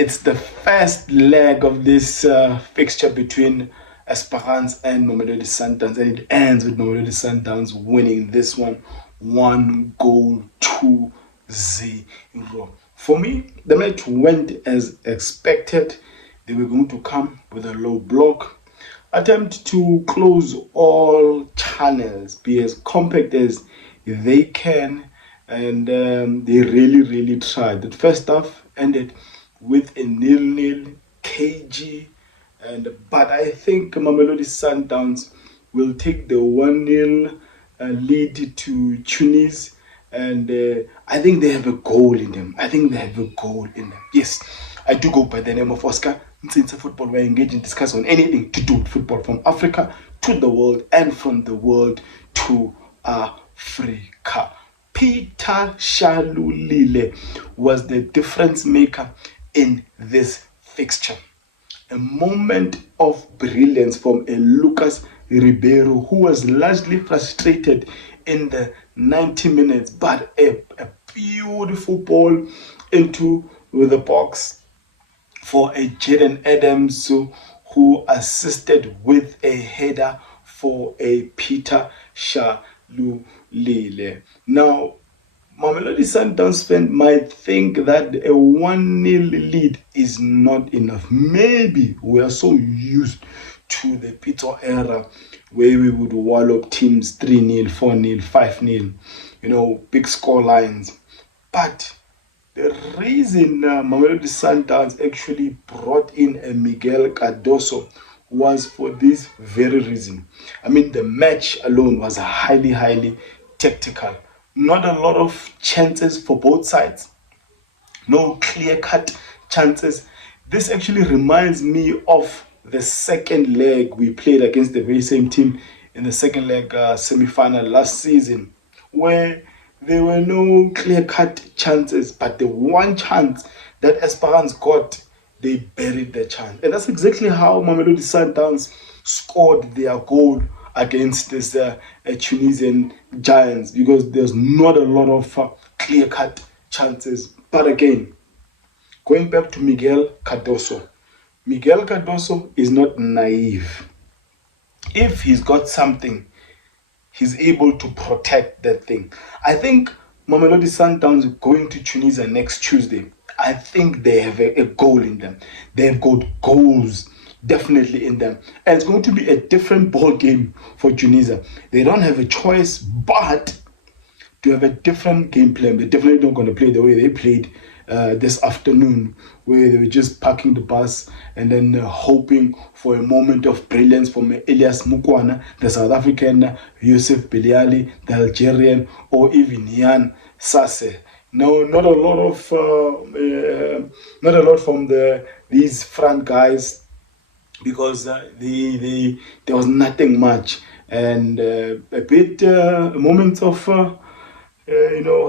It's the first leg of this fixture between Esperance and Mamelodi Sundowns, and it ends with Mamelodi Sundowns winning this one goal to 0. For me, the match went as expected. They were going to come with a low block, attempt to close all channels, be as compact as they can, and they really tried. The first half ended with a 0-0 KG, but I think Mamelodi Sundowns will take the 1-0 lead to Tunis, and I think they have a goal in them. Yes, I do go by the name of Oscar. Since football, we're engaged in discussing on anything to do with football, from Africa to the world and from the world to Africa. Peter Shalulile was the difference maker in this fixture. A moment of brilliance from a Lucas Ribeiro, who was largely frustrated in the 90 minutes, but a beautiful ball into the box for a Jayden Adams who assisted with a header for a Peter Shalulile. Now, Mamelodi Sundowns fans might think that a 1-0 lead is not enough. Maybe we are so used to the Peter era where we would wallop teams 3-0, 4-0, 5-0, big score lines. But the reason Mamelodi Sundowns actually brought in a Miguel Cardoso was for this very reason. I mean, the match alone was highly tactical. Not a lot of chances for both sides. No clear-cut chances. This actually reminds me of the second leg we played against the very same team in the second leg semi-final last season, where there were no clear-cut chances, but the one chance that Esperance got, they buried the chance. And that's exactly how Mamelodi Sundowns scored their goal against this Tunisian giants, because there's not a lot of clear-cut chances. But again, going back to Miguel Cardoso is not naive. If he's got something, he's able to protect that thing. I think Mamelodi Sundowns going to Tunisia next Tuesday, I think they have a goal in them. They've got goals definitely in them. And it's going to be a different ball game for Tunisia. They don't have a choice but to have a different game plan. They're definitely not going to play the way they played this afternoon, where they were just parking the bus and then hoping for a moment of brilliance from Elias Mokwana, the South African, Yusuf Biliali, the Algerian, or even Jan Sase. No, not a lot from these front guys, because there was nothing much, and a bit moments of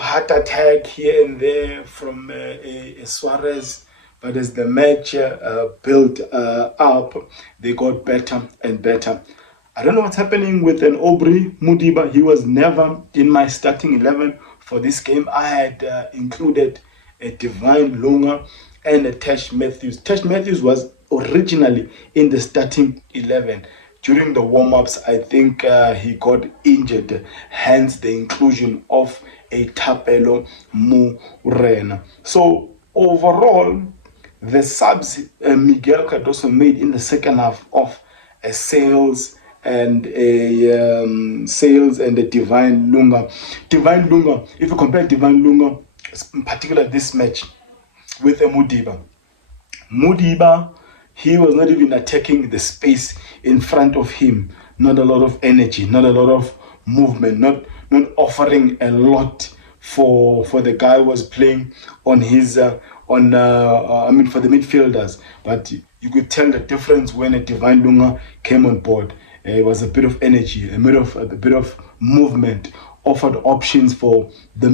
heart attack here and there from Suarez. But as the match built up, they got better and better. I don't know what's happening with an Aubrey Mudiba. He was never in my starting 11 for this game. I had included a Divine Lunga and a Tash Matthews. Tash Matthews was originally in the starting 11. During the warm-ups, I think he got injured, hence the inclusion of a Tapelo Murena. So overall, the subs Miguel Cardoso made in the second half of a Sales and a Divine Lunga. Divine Lunga, if you compare Divine Lunga, in particular this match, with a Mudiba, he was not even attacking the space in front of him. Not a lot of energy, not a lot of movement, not offering a lot for the guy who was playing on his for the midfielders. But you could tell the difference when a Divine Lunga came on board. It was a bit of energy, a bit of movement, offered options for the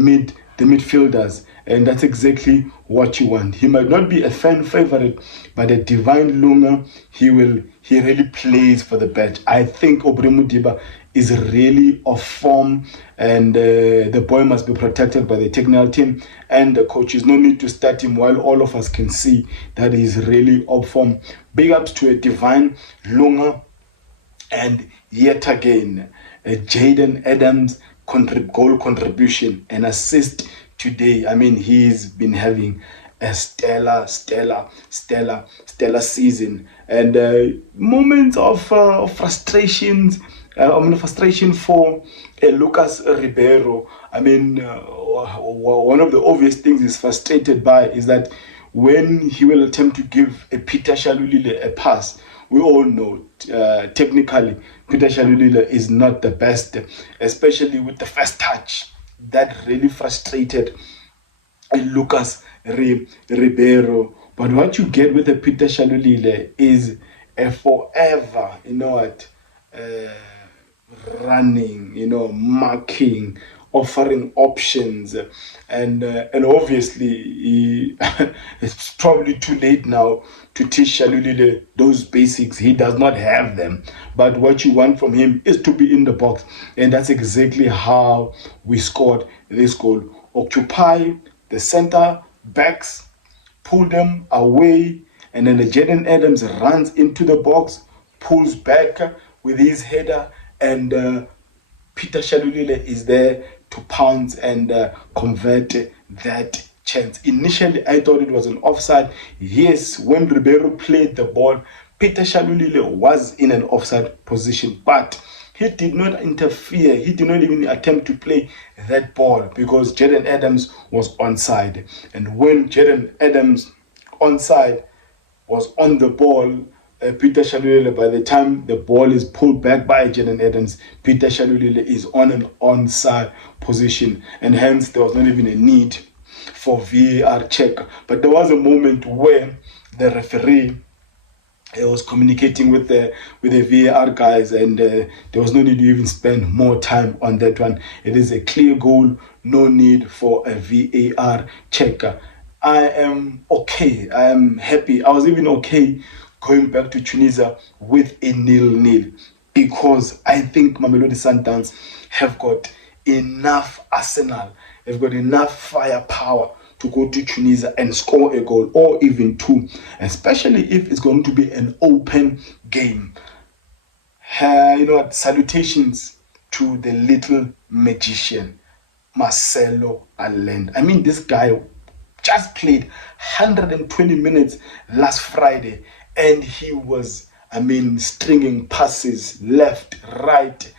midfielders, and that's exactly what you want. He might not be a fan favorite, but a Divine Lunga, he really plays for the bench. I think Aubrey Mudiba is really off form, and the boy must be protected by the technical team and the coaches. No need to start him while all of us can see that he's really off form. Big ups to a Divine Lunga, and yet again, Jayden Adams goal contribution and assist today. I mean, he's been having a stellar season, and moments of frustrations. Frustration for Lucas Ribeiro. I mean, one of the obvious things he's frustrated by is that when he will attempt to give a Peter Shalulile a pass, we all know technically Peter Shalulile is not the best, especially with the first touch. That really frustrated Lucas Ribeiro. But what you get with the Peter Shalulile is a forever, running, marking, offering options, and obviously it's probably too late now to teach Shalulile those basics. He does not have them, but what you want from him is to be in the box, and that's exactly how we scored this goal. Occupy the center backs, pull them away, and then the Jayden Adams runs into the box, pulls back with his header, and Peter Shalulile is there to pounce and convert that chance. Initially, I thought it was an offside. Yes, when Ribeiro played the ball, Peter Shalulile was in an offside position, but he did not interfere. He did not even attempt to play that ball because Jayden Adams was onside. And when Jayden Adams onside was on the ball, Peter Shalulile, by the time the ball is pulled back by Jayden Adams, Peter Shalulile is on an onside position, and hence there was not even a need for VAR check. But there was a moment where the referee was communicating with the VAR guys, and there was no need to even spend more time on that one. It is a clear goal, no need for a VAR check. I am okay. I am happy. I was even okay going back to Tunisia with a 0-0 because I think Mamelodi Sundowns have got enough arsenal, they've got enough firepower to go to Tunisia and score a goal or even two, especially if it's going to be an open game. Salutations to the little magician, Marcelo Allende. I mean, this guy just played 120 minutes last Friday, and he was, stringing passes left, right,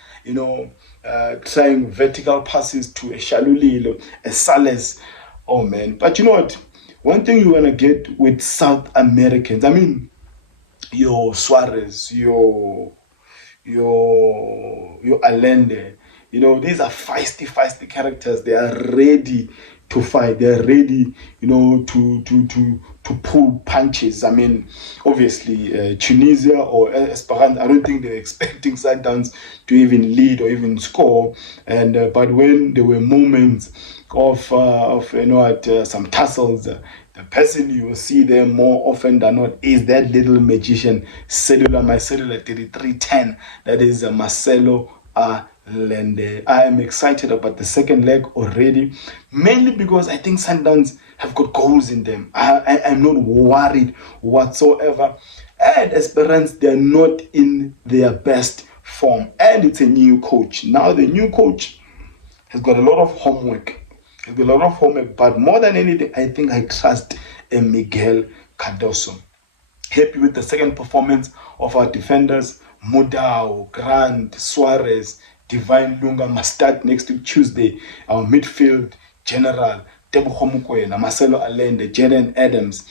trying vertical passes to a Shalulile, a Sales. Oh, man. But you know what? One thing you want to get with South Americans, your Suarez, your Allende, these are feisty characters. They are ready to fight. They're ready, to pull punches. Obviously, Tunisia or Esperance, I don't think they're expecting Sundowns to even lead or even score. And but when there were moments of some tussles, the person you will see there more often than not is that little magician, my cellular 3310. That is Marcelo Allende. I am excited about the second leg already, mainly because I think Sundowns have got goals in them. I'm not worried whatsoever. And Esperance, they're not in their best form, and it's a new coach. Now the new coach has got a lot of homework. But more than anything, I think I trust Miguel Cardoso. Happy with the second performance of our defenders. Modao, Grant, Suarez, Divine Lunga must start next week Tuesday. Our midfield general, Tebogo Mokoena, Marcelo Allende, Jayden Adams,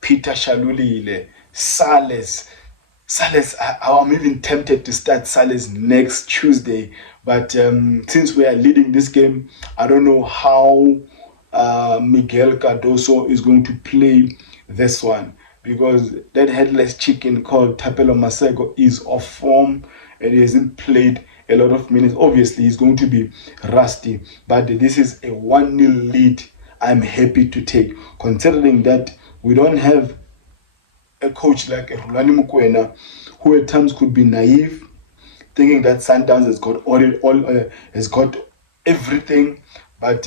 Peter Shalulile, Sales. I'm even tempted to start Sales next Tuesday. But since we are leading this game, I don't know how Miguel Cardoso is going to play this one, because that headless chicken called Tapelo Masego is off form and he hasn't played a lot of minutes. Obviously, he's going to be rusty, but this is a 1-0 lead I'm happy to take, considering that we don't have a coach like Rulani Mokwana, who at times could be naive thinking that Sundowns has got has got everything, but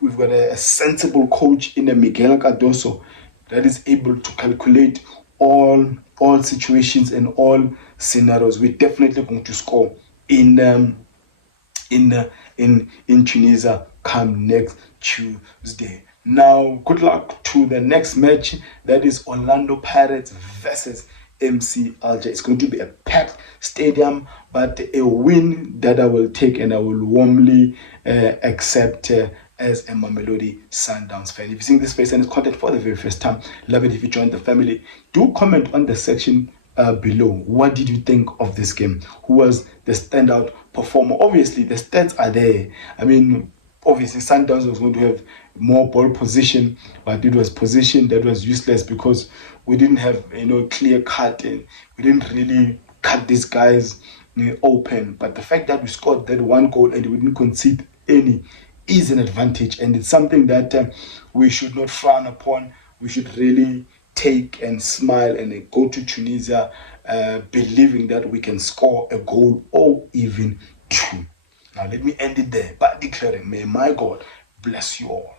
we've got a sensible coach in the Miguel Cardoso that is able to calculate all situations and all scenarios. We're definitely going to score in Tunisia come next Tuesday. Now, good luck to the next match. That is Orlando Pirates versus MC Alger. It's going to be a packed stadium, but a win that I will take and I will warmly accept as a Mamelodi Sundowns fan. If you're seeing this face and it's content for the very first time, love it if you join the family. Do comment on the section below. What did you think of this game? Who was the standout performer? Obviously, the stats are there. I mean, obviously, Sundowns was going to have more ball position, but it was position that was useless because we didn't have clear cut and we didn't really cut these guys open. But the fact that we scored that one goal and we didn't concede any is an advantage, and it's something that we should not frown upon. We should really take and smile and go to Tunisia believing that we can score a goal or even two. Now let me end it there by declaring, may my God bless you all.